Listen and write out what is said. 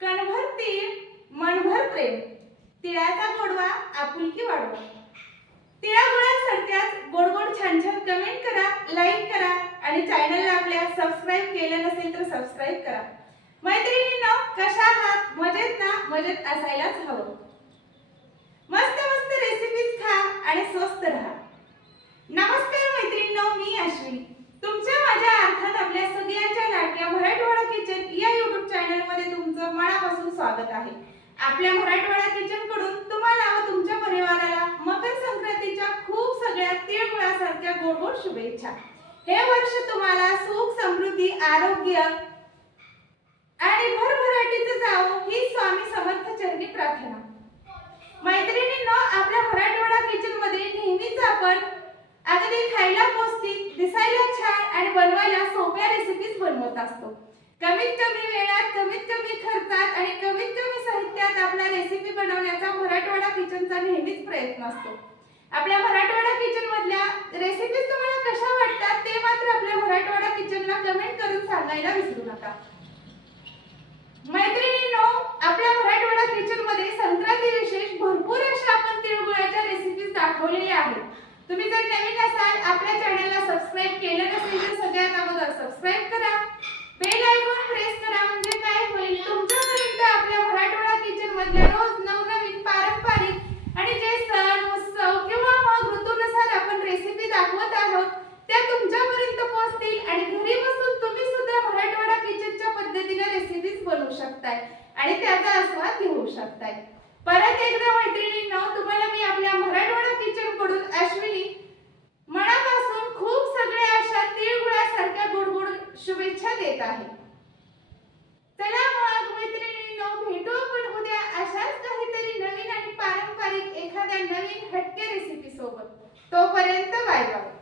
कणभर तीळ मनभर प्रेम. तिळाचा गोडवा आपुलकी वाढवा. तिळामुळे सरत्याच गोड गोड छान छान कमेंट करा लाईक करा आणि चॅनलला आपल्या सबस्क्राईब केलं नसेल तर सबस्क्राईब करा. मैत्रिणींना कशा आहात? मजेत ना? मजेत असायलाच हवं मस्त मस्त रेसिपीज खा आणि स्वस्त राहा नमस्कार मैत्रिणींनो मी अश्विनी तुमच्या माझ्या अर्थात आपल्या सगळ्यांच्या लाडक्या मराठवाडा किचन या युट्यूब चॅनलमध्ये तुमचं मनापासून स्वागत आहे. आपल्या मराठवाडा किचनकडून तुम्हाला व तुमच्या परिवाराला मकर संक्रांतीच्या खूप सगळ्या तिळगुळासारख्या गोड गोड शुभेच्छा. हे वर्ष तुम्हाला सुख समृद्धी आरोग्य आणि भरभराटीचं जावो ही स्वामी समर्थ चरणी प्रार्थना. मैत्रिणींनो आपल्या मराठवाडा किचनमध्ये नेहमीच आपण अगदी खायला पौष्टिक दिसायला छान आणि बनवायला सोप्या रेसिपीज बनवत असतो. कमीत कमी वेळात कमीत कमी खर्चात आणि कमीत कमी साहित्यात आपला रेसिपी बनवण्याचा मराठवाडा किचनचा नेहमीच प्रयत्न असतो. आपल्या मराठवाडा किचन मधल्या रेसिपीज तुम्हाला कशा वाटतात ते मात्र आपल्या मराठवाडा किचनला कमेंट करून सांगायला विसरू नका. मैत्रिणींनो आपल्या मराठवाडा किचनमध्ये संक्रांती विशेष भरपूर अशा आपण तिळगुळाच्या रेसिपीज दाखवलेल्या आहेत. तुम्ही जर नवीन असाल आपल्या चॅनलला सबस्क्राईब केलं नसेल तर सगळ्यात अगोदर सबस्क्राईब करा बेल आयकॉन प्रेस करा म्हणजे काय होईल तुमच्यापर्यंत आपल्या मराठवाडा किचन मधल्या रोज नवनवीन पारंपरिक आणि जे सण उत्सव किंवा मग ऋतूनुसार आपण रेसिपी दाखवत आहोत त्या तुमच्यापर्यंत पोहोचतील आणि घरी बसून तुम्ही सुद्धा मराठवाडा किचनच्या पद्धतीने करू शकताय. आणि त्याचा आस्वाद घेऊ शकताय. परत एकदा मैत्रिणींना तुम्हाला मी आपल्या मराठवाडा किचनकडून अश्विनी मनापासून खूप सगळ्या अशा तिळगुळासारख्या गुडगुड शुभेच्छा देत आहे. चला मग मैत्रिणींनो भेटू आपण उद्या अशाच काहीतरी नवीन आणि पारंपरिक एखाद्या नवीन हटके रेसिपी सोबत. तोपर्यंत बाय बाय